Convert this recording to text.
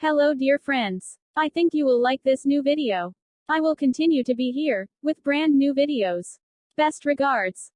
Hello dear friends. I think you will like this new video. I will continue to be here, with brand new videos. Best regards.